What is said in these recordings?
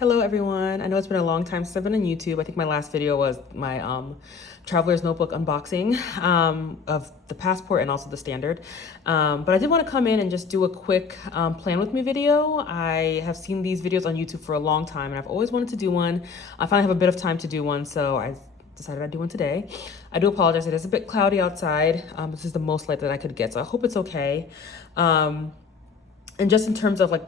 Hello everyone. I know it's been a long time since I've been on YouTube. I think my last video was my traveler's notebook unboxing of the passport and also the standard. But I did want to come in and just do a quick plan with me video. I have seen these videos on YouTube for a long time and I've always wanted to do one. I finally have a bit of time to do one, so I decided I'd do one today. I do apologize, it is a bit cloudy outside. This is the most light that I could get, so I hope it's okay. And just in terms of like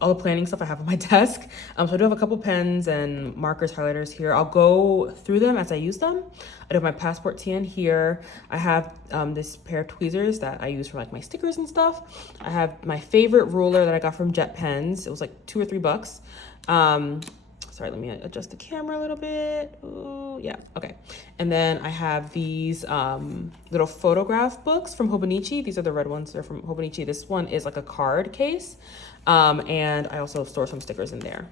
all the planning stuff I have on my desk. So I do have a couple pens and markers, highlighters here. I'll go through them as I use them. I do have my passport tan here. I have this pair of tweezers that I use for like my stickers and stuff. I have my favorite ruler that I got from Jet Pens. It was like $2 or $3. Sorry, let me adjust the camera a little bit. Ooh, yeah, okay. And then I have these little photograph books from Hobonichi. These are the red ones, they're from Hobonichi. This one is like a card case. And I also store some stickers in there.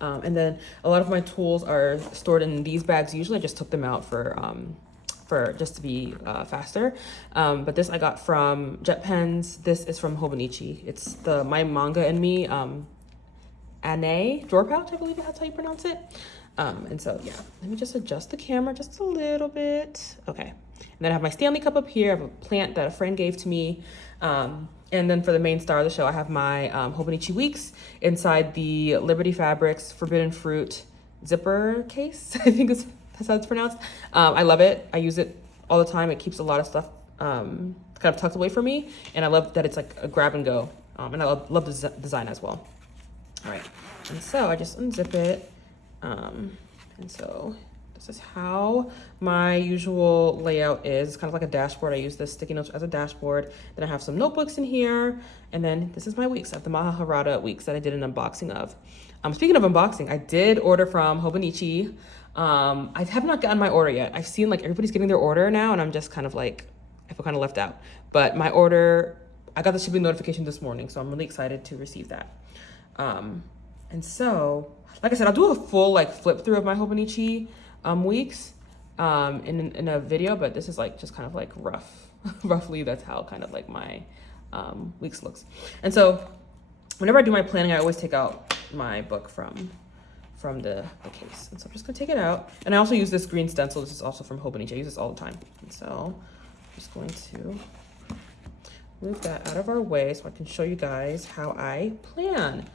And then a lot of my tools are stored in these bags. Usually I just took them out for just to be faster. But this I got from Jet Pens. This is from Hobonichi. It's the My Manga and Me Ane drawer pouch, I believe that's how you pronounce it. And so yeah, let me just adjust the camera just a little bit. Okay. And then I have my Stanley cup up here. I have a plant that a friend gave to me. And then for the main star of the show, I have my Hobonichi Weeks inside the Liberty Fabrics Forbidden Fruit zipper case. I think that's how it's pronounced. I love it. I use it all the time. It keeps a lot of stuff kind of tucked away from me. And I love that it's like a grab and go. And I love the design as well. All right, and so I just unzip it. And so this is how my usual layout is. It's kind of like a dashboard. I use this sticky notes as a dashboard. Then I have some notebooks in here. And then this is my weeks. I have the Mahabharata weeks that I did an unboxing of. Speaking of unboxing, I did order from Hobonichi. I have not gotten my order yet. I've seen like everybody's getting their order now and I'm just kind of like, I feel kind of left out. But my order, I got the shipping notification this morning, so I'm really excited to receive that. And so, like I said, I'll do a full like flip through of my Hobonichi weeks in a video, but this is like just kind of like roughly that's how kind of like my weeks looks. And so whenever I do my planning, I always take out my book from the case. And so I'm just gonna take it out. And I also use this green stencil. This is also from Hobonichi. I use this all the time. And so I'm just going to move that out of our way so I can show you guys how I plan.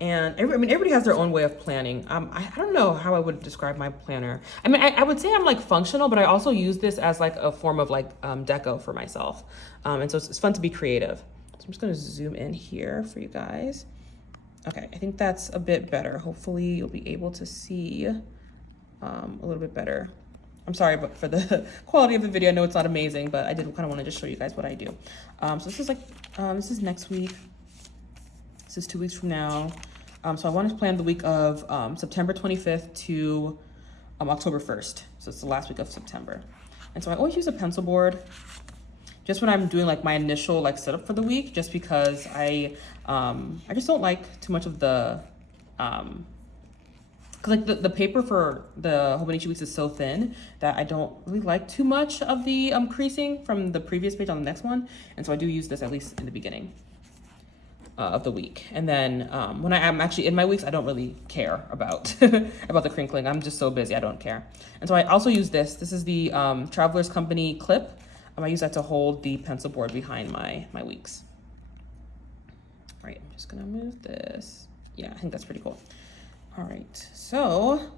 And everybody has their own way of planning. I don't know how I would describe my planner. I mean, I would say I'm like functional, but I also use this as like a form of like deco for myself. And so it's fun to be creative. So I'm just gonna zoom in here for you guys. Okay, I think that's a bit better. Hopefully you'll be able to see a little bit better. I'm sorry but for the quality of the video. I know it's not amazing, but I did kind of want to just show you guys what I do. So this is like, this is next week. This is 2 weeks from now. So I want to plan the week of September 25th to October 1st. So it's the last week of September. And so I always use a pencil board just when I'm doing like my initial like setup for the week, just because I just don't like too much of the, cause like the paper for the Hobonichi Weeks is so thin that I don't really like too much of the creasing from the previous page on the next one. And so I do use this at least in the beginning of the week. And then when I am actually in my weeks, I don't really care about about the crinkling. I'm just so busy, I don't care. And so I also use this. This is the Traveler's Company clip. I use that to hold the pencil board behind my weeks. All right, I'm just gonna move this. Yeah, I think that's pretty cool. All right, so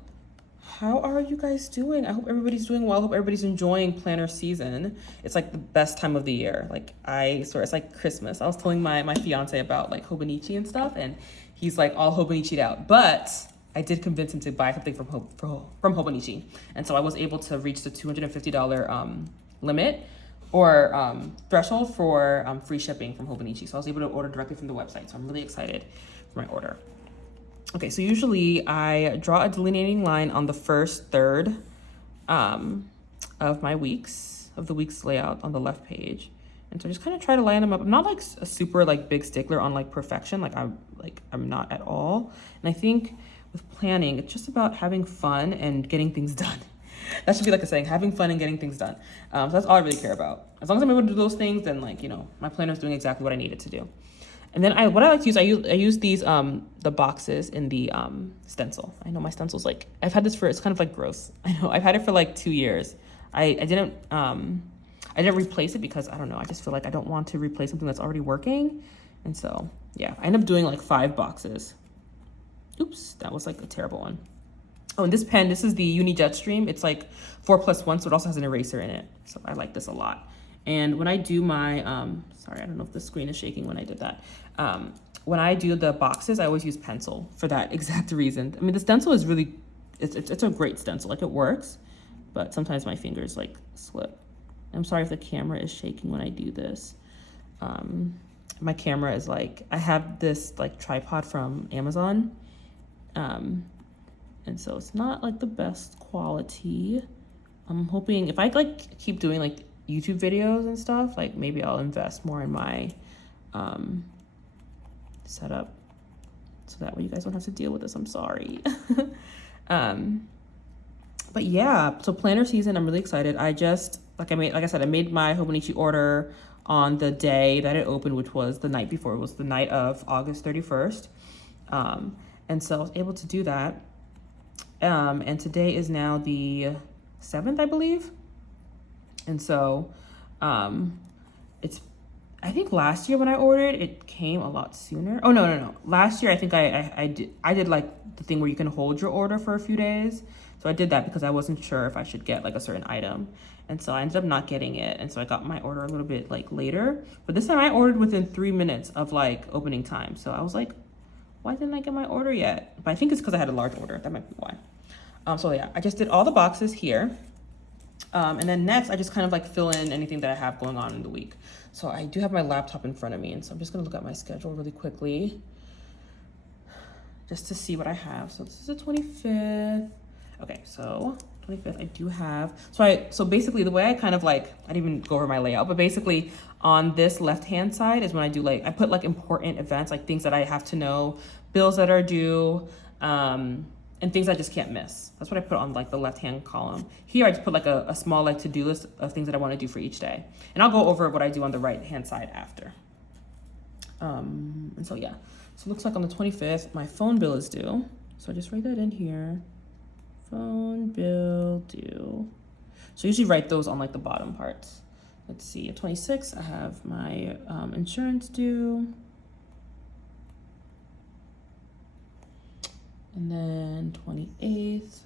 how are you guys doing? I hope everybody's doing well. I hope everybody's enjoying planner season. It's like the best time of the year. Like I swear, it's like Christmas. I was telling my fiance about like Hobonichi and stuff, and he's like all Hobonichi'd out. But I did convince him to buy something from Hobonichi, and so I was able to reach the $250 limit or threshold for free shipping from Hobonichi. So I was able to order directly from the website. So I'm really excited for my order. Okay, so usually I draw a delineating line on the first third of my weeks, of the week's layout on the left page. And so I just kind of try to line them up. I'm not like a super like big stickler on like perfection, I'm not at all. And I think with planning, it's just about having fun and getting things done. That should be like a saying, having fun and getting things done. So that's all I really care about. As long as I'm able to do those things, then like, you know, my planner is doing exactly what I need it to do. And then what I like to use, I use these the boxes in the stencil. I know my stencil's like, I've had this for, it's kind of like gross. I know, I've had it for like 2 years. I didn't replace it because I don't know, I just feel like I don't want to replace something that's already working. And so, yeah, I ended up doing like 5 boxes. Oops, that was like a terrible one. Oh, and this pen, this is the Uni Jetstream. It's like 4+1, so it also has an eraser in it. So I like this a lot. And when I do my, sorry, I don't know if the screen is shaking when I did that. When I do the boxes, I always use pencil for that exact reason. I mean, the stencil is really, it's a great stencil, like it works, but sometimes my fingers like slip. I'm sorry if the camera is shaking when I do this. My camera is like, I have this like tripod from Amazon. And so it's not like the best quality. I'm hoping if I like keep doing like YouTube videos and stuff, like maybe I'll invest more in my setup so that way you guys don't have to deal with this. I'm sorry. But yeah, so planner season, I'm really excited. I just, like I said, I made my Hobonichi order on the day that it opened, which was the night before. It was the night of August 31st. And so I was able to do that. And today is now the 7th, I believe. And so it's, I think last year when I ordered, it came a lot sooner. Oh, no. Last year, I think I did like the thing where you can hold your order for a few days. So I did that because I wasn't sure if I should get like a certain item. And so I ended up not getting it. And so I got my order a little bit like later. But this time I ordered within 3 minutes of like opening time. So I was like, why didn't I get my order yet? But I think it's because I had a large order. That might be why. So yeah, I just did all the boxes here. And then next, I just kind of like fill in anything that I have going on in the week. So I do have my laptop in front of me. And so I'm just gonna look at my schedule really quickly just to see what I have. So this is the 25th. Okay, so 25th, I do have, so basically the way I kind of like, I didn't even go over my layout, but basically on this left-hand side is when I do like, I put like important events, like things that I have to know, bills that are due, and things I just can't miss. That's what I put on like the left-hand column. Here I just put like a small like to-do list of things that I want to do for each day. And I'll go over what I do on the right-hand side after. And so yeah, so it looks like on the 25th, my phone bill is due. So I just write that in here. Phone bill due. So I usually write those on like the bottom parts. Let's see, at 26th, I have my insurance due. And then 28th,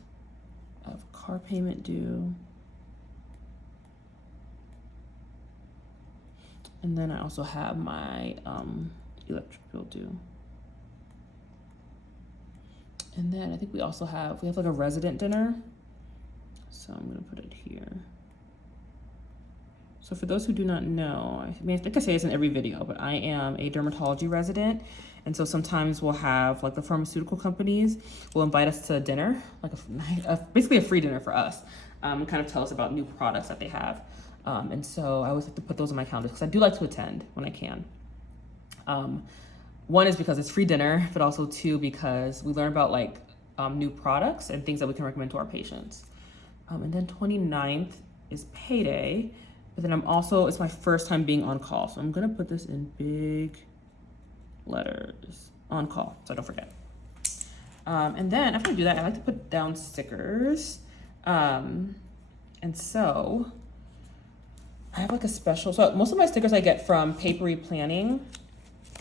I have car payment due. And then I also have my electric bill due. And then I think we have like a resident dinner. So I'm gonna put it here. So for those who do not know, I mean, I think I say this in every video, but I am a dermatology resident. And so sometimes we'll have like the pharmaceutical companies will invite us to dinner, like basically a free dinner for us, and kind of tell us about new products that they have. And so I always have to put those on my calendar because I do like to attend when I can. One is because it's free dinner, but also 2, because we learn about like new products and things that we can recommend to our patients. And then 29th is payday, but then it's my first time being on call. So I'm gonna put this in big letters, on call, so I don't forget. And then after I do that, I like to put down stickers. And so I have like a special, so most of my stickers I get from Papery Planning.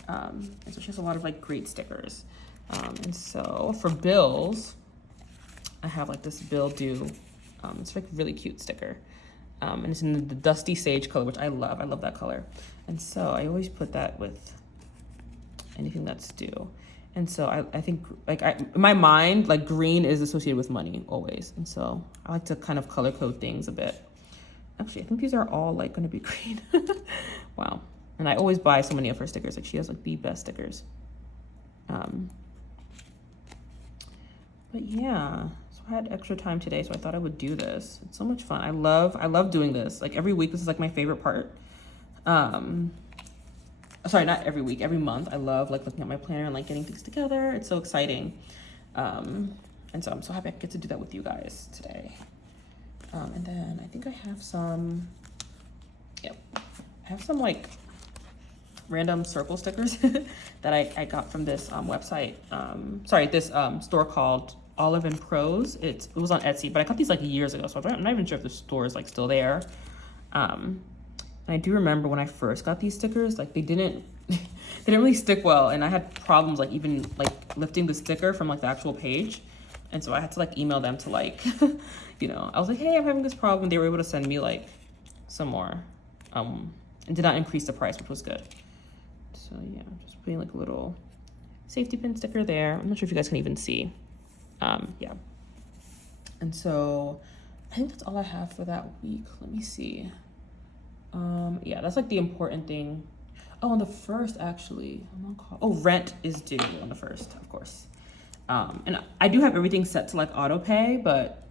And so she has a lot of like great stickers. And so for bills, I have like this bill due. It's like a really cute sticker. And it's in the dusty sage color, which I love. I love that color. And so I always put that with anything that's due. And so I think like in my mind, like green is associated with money always. And so I like to kind of color code things a bit. Actually, I think these are all like gonna be green. Wow. And I always buy so many of her stickers. Like she has like the best stickers. But yeah, so I had extra time today, so I thought I would do this. It's so much fun. I love doing this. Like every week, this is like my favorite part. Sorry, not every week, every month. I love like looking at my planner and like getting things together. It's so exciting. And so I'm so happy I get to do that with you guys today. And then I think I have some, yep. I have some like random circle stickers that I got from this website. This store called Olive and Prose. It was on Etsy, but I got these like years ago, so I'm not even sure if the store is like still there. And I do remember when I first got these stickers, like they didn't really stick well, and I had problems like even like lifting the sticker from like the actual page. And so I had to like email them to like, you know, I was like, hey, I'm having this problem. They were able to send me like some more, and did not increase the price, which was good. So yeah, just putting like a little safety pin sticker there. I'm not sure if you guys can even see. Yeah. And so I think that's all I have for that week. Let me see. Yeah, that's like the important thing. Oh, on the 1st, actually, I'm on call. Oh, rent is due on the 1st, of course. And I do have everything set to like auto pay, but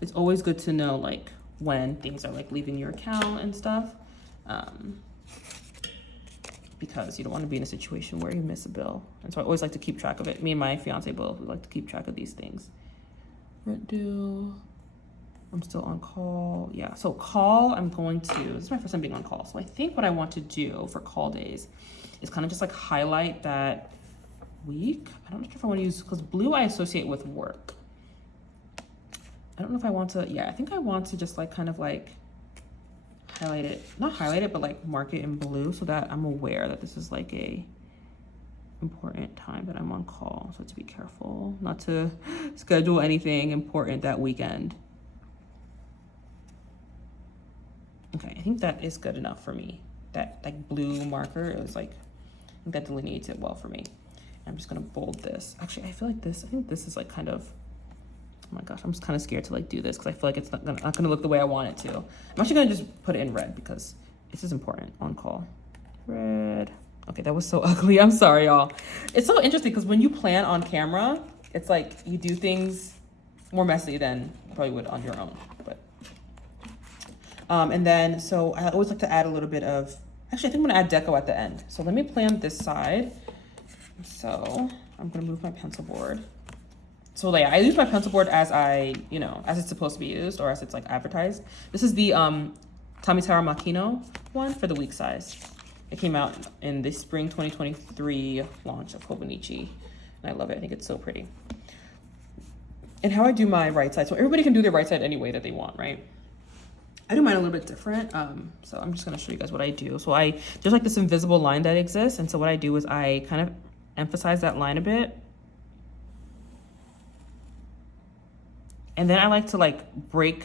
it's always good to know like when things are like leaving your account and stuff, because you don't want to be in a situation where you miss a bill. And so I always like to keep track of it. Me and my fiance both, we like to keep track of these things. Rent due. I'm still on call. Yeah, so call, this is my first time being on call. So I think what I want to do for call days is kind of just like highlight that week. I don't know if I want to use, because blue I associate with work. I don't know if I want to, yeah, I think I want to just like kind of like highlight it, not highlight it, but like mark it in blue so that I'm aware that this is like a important time that I'm on call. So to be careful not to schedule anything important that weekend. Okay, I think that is good enough for me. That like blue marker is like, I think that delineates it well for me. I'm just gonna bold this. Actually, I feel like this, I think this is like kind of, oh my gosh, I'm just kind of scared to like do this because I feel like it's not gonna look the way I want it to. I'm actually gonna just put it in red because this is important. On call. Red. Okay, that was so ugly. I'm sorry, y'all. It's so interesting because when you plan on camera, it's like you do things more messy than you probably would on your own. But and then, so I always like to add a little bit of, actually, I think I'm gonna add deco at the end. So let me plan this side. So I'm gonna move my pencil board. So yeah, I use my pencil board as as it's supposed to be used, or as it's like advertised. This is the Tamitara Makino one for the week size. It came out in the spring 2023 launch of Hobonichi, and I love it. I think it's so pretty. And how I do my right side, so everybody can do their right side any way that they want, right? I do mine a little bit different. So I'm just gonna show you guys what I do. So there's like this invisible line that exists, and so what I do is I kind of emphasize that line a bit. And then I like to like break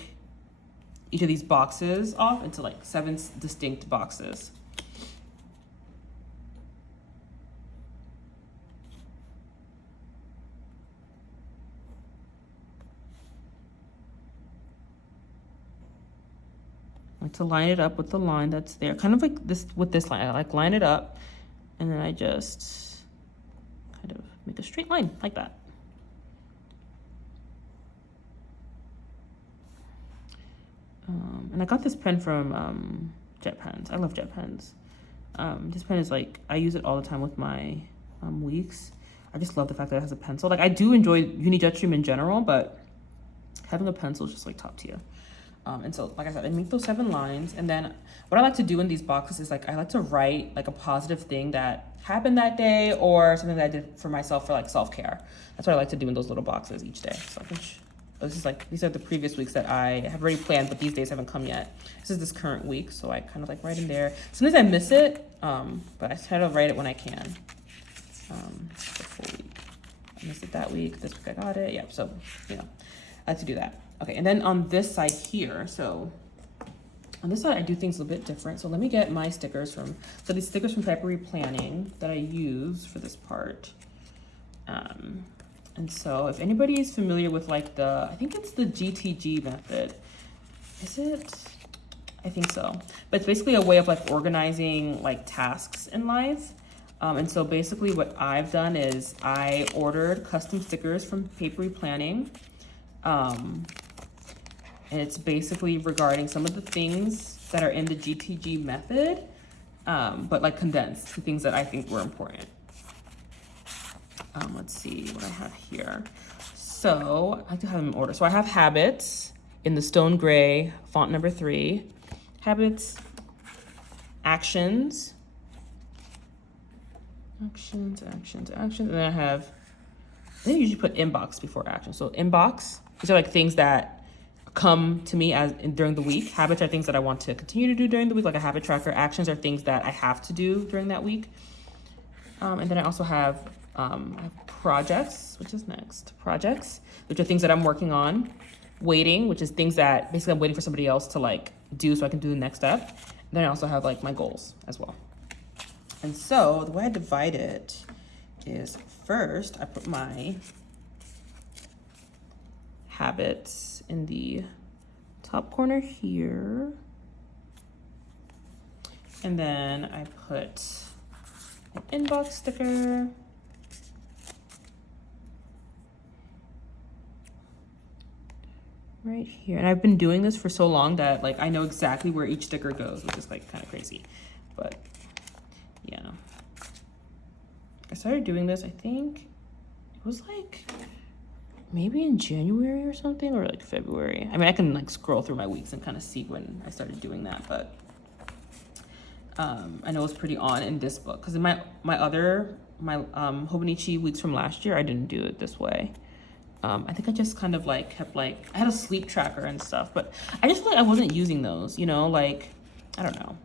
each of these boxes off into like 7 distinct boxes. I like to line it up with the line that's there, kind of like this with this line. I like line it up, and then I just kind of make a straight line like that. And I got this pen from Jet Pens. I love Jet Pens. This pen is like, I use it all the time with my weeks. I just love the fact that it has a pencil. Like I do enjoy uni jet stream in general, but having a pencil is just like top tier. And so, like I said, I make those 7 lines. And then what I like to do in these boxes is like, I like to write like a positive thing that happened that day, or something that I did for myself for like self-care. That's what I like to do in those little boxes each day. So I can this is like, these are the previous weeks that I have already planned, but these days haven't come yet. This is this current week, so I kind of like write in there. Sometimes I miss it, but I try to write it when I can. The full week. I missed it that week. This week I got it. Yeah, so, I like to do that. Okay, and then on this side here, so on this side I do things a little bit different. So let me get my stickers these stickers from Papery Planning that I use for this part. And so if anybody is familiar with like I think it's the GTG method. Is it? I think so. But it's basically a way of like organizing like tasks in life. And so basically what I've done is I ordered custom stickers from Papery Planning. And it's basically regarding some of the things that are in the GTG method, but like condensed to things that I think were important. Let's see what I have here. So I like to have them in order. So I have habits in the stone gray font number 3. Habits, actions. And then I usually put inbox before action. So inbox, these are like things that come to me during the week. Habits are things that I want to continue to do during the week, like a habit tracker. Actions are things that I have to do during that week. And then I also have projects, which is next. Projects, which are things that I'm working on. Waiting, which is things that basically I'm waiting for somebody else to like do so I can do the next step. And then I also have like my goals as well. And so the way I divide it is first I put my habits in the top corner here. And then I put an inbox sticker. Right here. And I've been doing this for so long that like I know exactly where each sticker goes, which is like kind of crazy. But yeah. I started doing this, I think it was like maybe in January or something, or like February. I mean, I can like scroll through my weeks and kind of see when I started doing that, but I know it's pretty on in this book because in my Hobonichi weeks from last year, I didn't do it this way. I think I just kind of like kept like, I had a sleep tracker and stuff, but I just feel like I wasn't using those, you know, like, I don't know.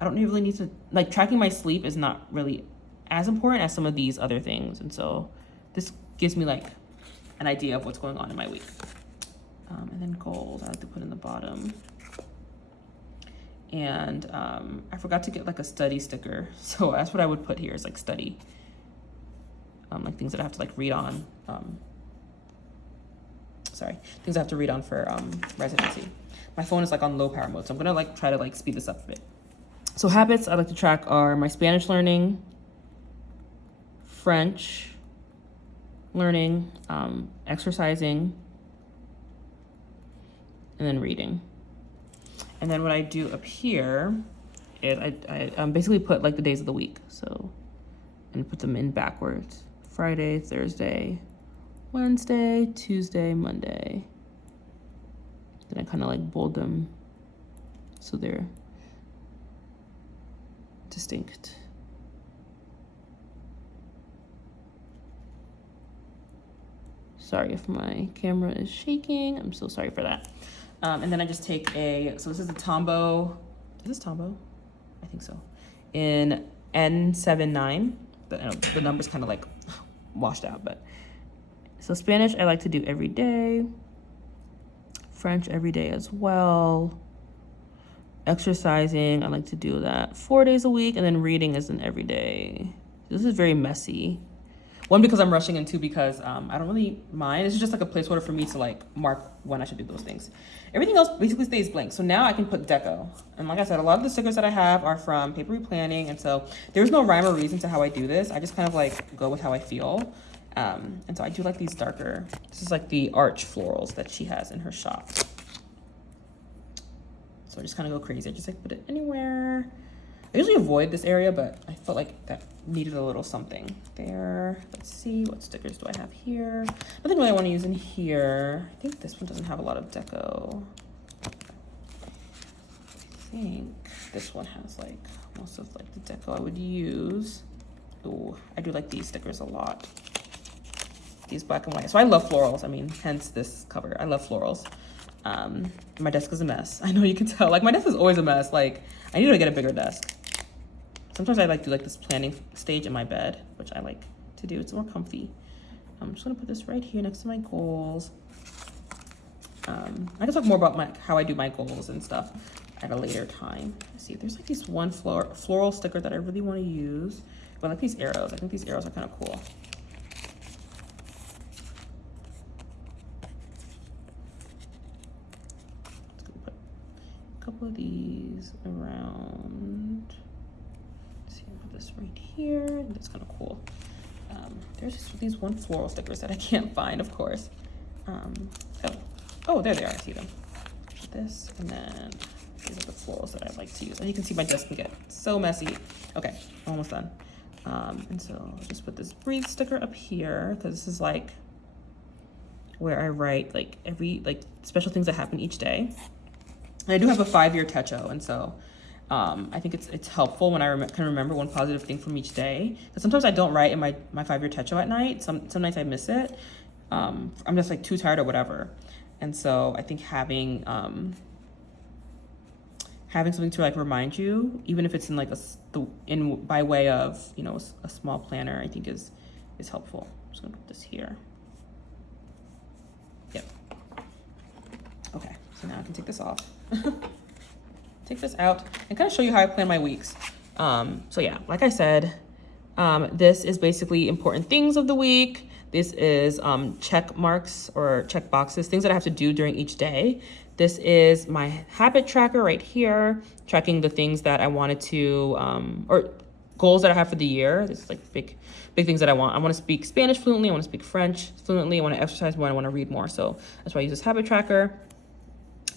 I don't really need to, like, tracking my sleep is not really as important as some of these other things. And so this gives me like an idea of what's going on in my week. And then goals, I like to put in the bottom. And I forgot to get like a study sticker. So that's what I would put here is like study. Like things that I have to like read on. Things I have to read on for residency. My phone is like on low power mode, so I'm gonna like try to like speed this up a bit. So habits I like to track are my Spanish learning, French learning, exercising, and then reading. And then what I do up here is I basically put like the days of the week. So, and put them in backwards. Friday, Thursday, Wednesday, Tuesday, Monday. Then I kind of like bold them so they're distinct. Sorry if my camera is shaking. I'm so sorry for that. And then I just take so this is the Tombow. Is this Tombow? I think so. In N79. The number's kind of like washed out, but. So Spanish, I like to do every day. French every day as well. Exercising, I like to do that 4 days a week. And then reading is an everyday. This is very messy. One, because I'm rushing, and two, because I don't really mind. It's just like a placeholder for me to like mark when I should do those things. Everything else basically stays blank. So now I can put deco. And like I said, a lot of the stickers that I have are from Paper Replanning. And so there's no rhyme or reason to how I do this. I just kind of like go with how I feel. And so I do like these darker, this is like the arch florals that she has in her shop. So I just kind of go crazy. I just like put it anywhere. I usually avoid this area, but I felt like that needed a little something there. Let's see, what stickers do I have here? Nothing really I want to use in here. I think this one doesn't have a lot of deco. I think this one has like most of like the deco I would use. Ooh, I do like these stickers a lot. These black and white. So I love florals. I mean, hence this cover. I love florals. My desk is a mess. I know you can tell. Like, my desk is always a mess. Like, I need to get a bigger desk. Sometimes I like to like this planning stage in my bed, which I like to do. It's more comfy. I'm just gonna put this right here next to my goals. I can talk more about how I do my goals and stuff at a later time. Let's see, there's like this one floral sticker that I really want to use. But I like these arrows. I think these arrows are kind of cool. Couple of these around. Let's see, I'll put this right here. That's kind of cool. There's just these one floral stickers that I can't find, of course. Oh, there they are. I see them. This, and then these are the florals that I like to use. And you can see my desk can get so messy. Okay, almost done. And so I'll just put this breathe sticker up here because this is like where I write like every like special things that happen each day. And I do have a 5-year techo, and so I think it's helpful when I can remember one positive thing from each day. Because sometimes I don't write in my 5-year techo at night. Some nights I miss it. I'm just like too tired or whatever. And so I think having something to like remind you, even if it's in like by way of, you know, a small planner, I think is helpful. I'm just gonna put this here. Yep. Okay, so now I can take this off. Take this out and kind of show you how I plan my weeks. So yeah, like I said, this is basically important things of the week. This is check marks or check boxes, things that I have to do during each day. This is my habit tracker right here, tracking the things that I wanted to, or goals that I have for the year. This is like big things that I want. I want to speak Spanish fluently. I want to speak French fluently. I want to exercise more. I want to read more. So that's why I use this habit tracker.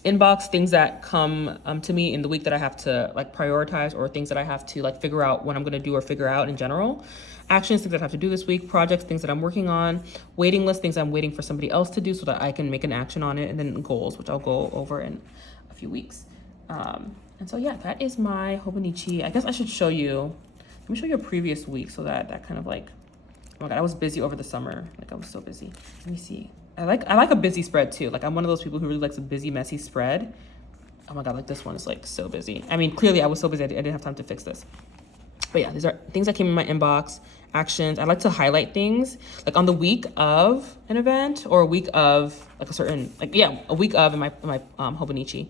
Inbox, things that come to me in the week that I have to like prioritize, or things that I have to like figure out what I'm going to do or figure out in general. Actions, things that I have to do this week. Projects, things that I'm working on. Waiting list, things I'm waiting for somebody else to do so that I can make an action on it. And then goals, which I'll go over in a few weeks. And so yeah, that is my Hobonichi. I guess I should show you, let me show you a previous week so that kind of like, oh my God, I was busy over the summer. Like I was so busy. Let me see. I like a busy spread too. Like I'm one of those people who really likes a busy, messy spread. Oh my God, like this one is like so busy. I mean, clearly I was so busy, I didn't have time to fix this. But yeah, these are things that came in my inbox, actions. I like to highlight things like on the week of an event or a week of like a certain, like, yeah, a week of in my Hobonichi.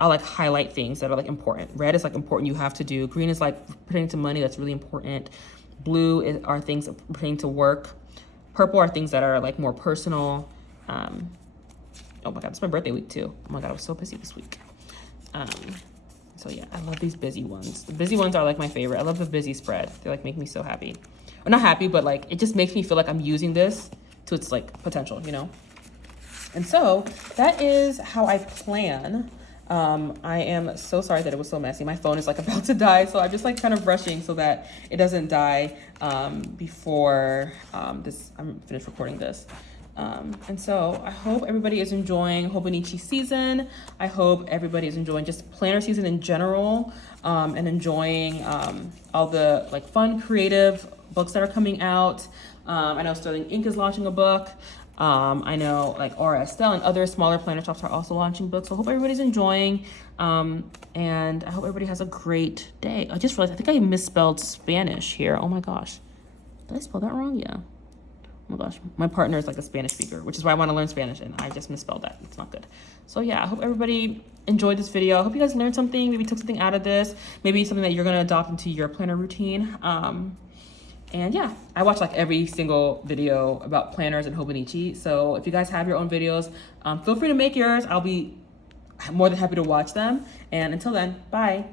I'll like highlight things that are like important. Red is like important, you have to do. Green is like pertaining to money, that's really important. Blue are things pertaining to work. Purple are things that are like more personal. Oh my God, it's my birthday week too. Oh my God, I was so busy this week. So yeah, I love these busy ones. The busy ones are like my favorite. I love the busy spread. They like make me so happy. Or not happy, but like it just makes me feel like I'm using this to its like potential, you know? And so that is how I plan. I am so sorry that it was so messy. My phone is like about to die, so I'm just like kind of rushing so that it doesn't die before I'm finished recording this. And so I hope everybody is enjoying Hobonichi season. I hope everybody is enjoying just planner season in general, and enjoying all the like fun, creative books that are coming out. I know Sterling Ink is launching a book. I know like Aura Estelle and other smaller planner shops are also launching books. So I hope everybody's enjoying. And I hope everybody has a great day. I just realized, I think I misspelled Spanish here. Oh my gosh. Did I spell that wrong? Yeah. Oh my gosh, my partner is like a Spanish speaker, which is why I want to learn Spanish, and I just misspelled that. It's not good. So yeah, I hope everybody enjoyed this video. I hope you guys learned something, maybe took something out of this, maybe something that you're going to adopt into your planner routine. And yeah, I watch like every single video about planners and Hobonichi. So if you guys have your own videos, feel free to make yours. I'll be more than happy to watch them. And until then, bye.